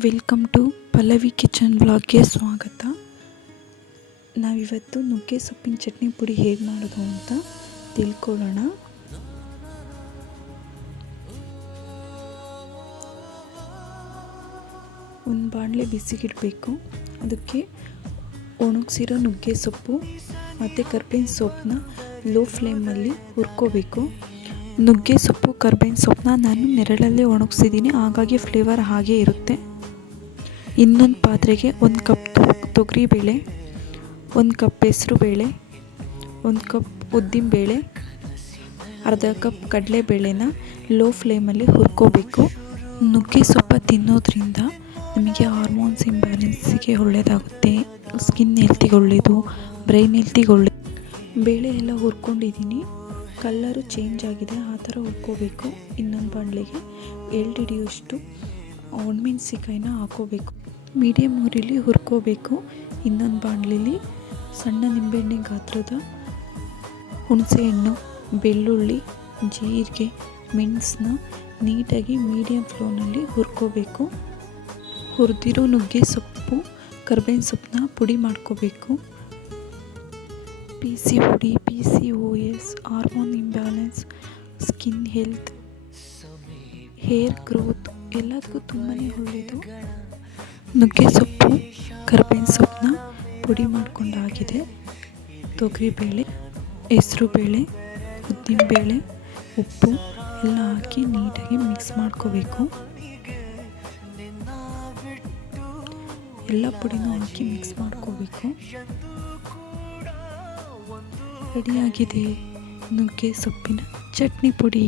Welcome to Pallavi kitchen ವ್ಲಾಗ್ಗೆ ಸ್ವಾಗತ. ನಾವಿವತ್ತು ನುಗ್ಗೆ ಸೊಪ್ಪಿನ ಚಟ್ನಿ ಪುಡಿ ಹೇಗೆ ಮಾಡೋದು ಅಂತ ತಿಳ್ಕೊಳ್ಳೋಣ. ಒಂದು ಬಾಣಲೆ ಬಿಸಿಗಿಡಬೇಕು. ಅದಕ್ಕೆ ಒಣಗಿಸಿರೋ ನುಗ್ಗೆ ಸೊಪ್ಪು ಮತ್ತು ಕರ್ಬೇವಿನ ಸೊಪ್ಪನ್ನ ಲೋ ಫ್ಲೇಮಲ್ಲಿ ಹುರ್ಕೋಬೇಕು. ನುಗ್ಗೆ ಸೊಪ್ಪು ಕರ್ಬೇವಿನ ಸೊಪ್ಪನ್ನ ನಾನು ನೆರಳಲ್ಲೇ ಒಣಗಿಸಿದ್ದೀನಿ, ಹಾಗಾಗಿ ಫ್ಲೇವರ್ ಹಾಗೇ ಇರುತ್ತೆ. ಇನ್ನೊಂದು ಪಾತ್ರೆಗೆ 1 ಕಪ್ ತೊಗರಿಬೇಳೆ, 1 ಕಪ್ ಹೆಸರುಬೇಳೆ, 1 ಕಪ್ ಉದ್ದಿನಬೇಳೆ, ಅರ್ಧ ಕಪ್ ಕಡಲೆಬೇಳೆನ ಲೋ ಫ್ಲೇಮಲ್ಲಿ ಹುರ್ಕೋಬೇಕು. ನುಗ್ಗೆ ಸೊಪ್ಪು ತಿನ್ನೋದ್ರಿಂದ ನಮಗೆ ಹಾರ್ಮೋನ್ಸ್ ಇಂಬ್ಯಾಲೆನ್ಸಿಗೆ ಒಳ್ಳೆಯದಾಗುತ್ತೆ, ಸ್ಕಿನ್ ಹೆಲ್ತಿಗೆ ಒಳ್ಳೆಯದು, ಬ್ರೈನ್ ಹೆಲ್ತಿಗೆ ಒಳ್ಳೆಯದು. ಬೇಳೆ ಎಲ್ಲ ಹುರ್ಕೊಂಡಿದ್ದೀನಿ, ಕಲ್ಲರು ಚೇಂಜ್ ಆಗಿದೆ, ಆ ಥರ ಹುರ್ಕೋಬೇಕು. ಇನ್ನೊಂದು ಬಾಣಲೆಗೆ 2 ಹಿಡಿಯುವಷ್ಟು ಒಣಮೆಣಸಿಕಾಯಿನ ಹಾಕೋಬೇಕು. ಮೀಡಿಯಮ್ ಉರಿಲಿ ಹುರ್ಕೋಬೇಕು. ಇನ್ನೊಂದು ಬಾಣಲೆಯಲ್ಲಿ ಸಣ್ಣ ನಿಂಬೆಹಣ್ಣೆ ಗಾತ್ರದ ಹುಣಸೆಹಣ್ಣು, ಬೆಳ್ಳುಳ್ಳಿ, ಜೀರಿಗೆ, ಮೆಣಸನ್ನ ನೀಟಾಗಿ ಮೀಡಿಯಮ್ ಫ್ಲೇಮ್ನಲ್ಲಿ ಹುರ್ಕೋಬೇಕು. ಹುರಿದಿರೋ ನುಗ್ಗೆ ಸೊಪ್ಪು, ಕರ್ಬೇವಿನ ಸೊಪ್ಪನ್ನ ಪುಡಿ ಮಾಡ್ಕೋಬೇಕು. PCOD, PCOS, hormone imbalance, skin health, hair growth ಎಲ್ಲದಕ್ಕೂ ತುಂಬಾ ಒಳ್ಳೆಯದು. ನುಗ್ಗೆ ಸೊಪ್ಪು, ಕರ್ಬೇವಿನ ಸೊಪ್ಪನ್ನ ಪುಡಿ ಮಾಡ್ಕೊಂಡಾಗಿದೆ. ತೊಗರಿಬೇಳೆ, ಹೆಸರುಬೇಳೆ, ಉದ್ದಿನಬೇಳೆ, ಉಪ್ಪು ಎಲ್ಲ ಹಾಕಿ ನೀಟಾಗಿ ಮಿಕ್ಸ್ ಮಾಡ್ಕೋಬೇಕು. ಎಲ್ಲ ಪುಡಿನೂ ಹಾಕಿ ಮಿಕ್ಸ್ ಮಾಡ್ಕೋಬೇಕು. ರೆಡಿಯಾಗಿದೆ ನುಗ್ಗೆ ಸೊಪ್ಪಿನ ಚಟ್ನಿ ಪುಡಿ.